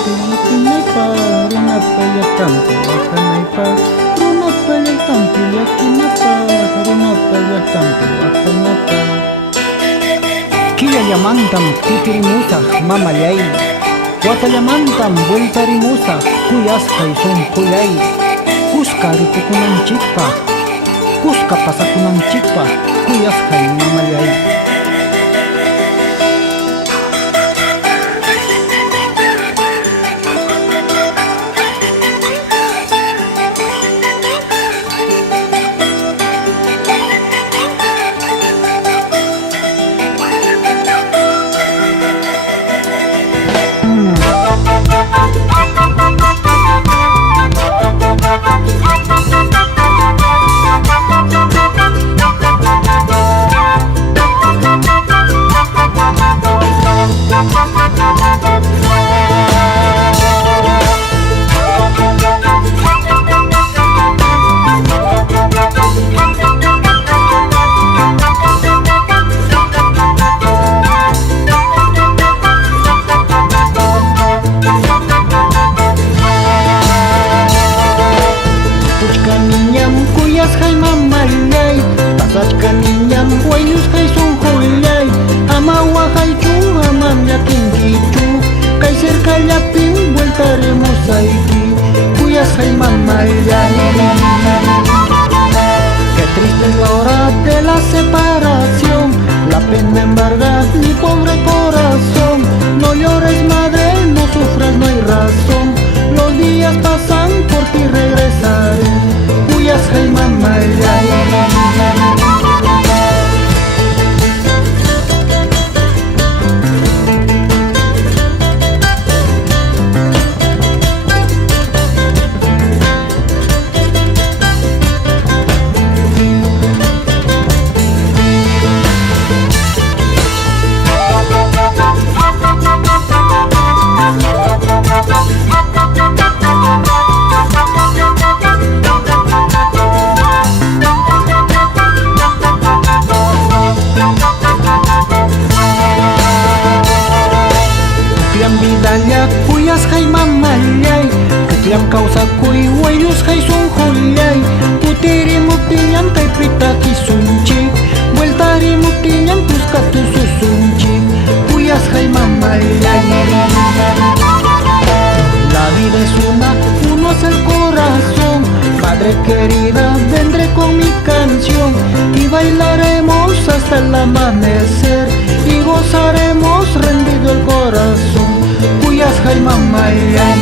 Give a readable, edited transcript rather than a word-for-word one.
Tinaypa runapa llaktanpi wahanaypa runapa llaktanpi llakinapa runapa llaktanpi wahanapa. Killallamantam kutirimusaq mamallay, watallamantam vueltarimusaq kuyasqay sunquyay. Kuska rikukunanchikpaq, kuska pasakunanchikpaq kuyasqay mamallay. Kuyasqay mamallay, pasachka niñam wayllusqay sunquyay. Ama waqaychu, ama llakinkichu, kay cercallapin vueltaremusayki. Kuyasqay mamallay. Qué triste es la hora de la separación, la pena embarga mi pobre corazón. No llores madre, no sufras, no hay razón, los días pasan, por ti regresaré. Kuyasqay mamallay. Vidalla kuyasqay mamallay, tuklam kawsakuy wayllusqay sunquyay. Kutirimuptiñam kaypita kisunchik, vueltarimuptiñam kuska tususunchik. Kuyasqay mamallay. La vida es una, uno es el corazón. Madre querida, vendré con mi canción y bailaremos hasta el amanecer y gozaremos rendido el corazón. Kuyasqay mamallay.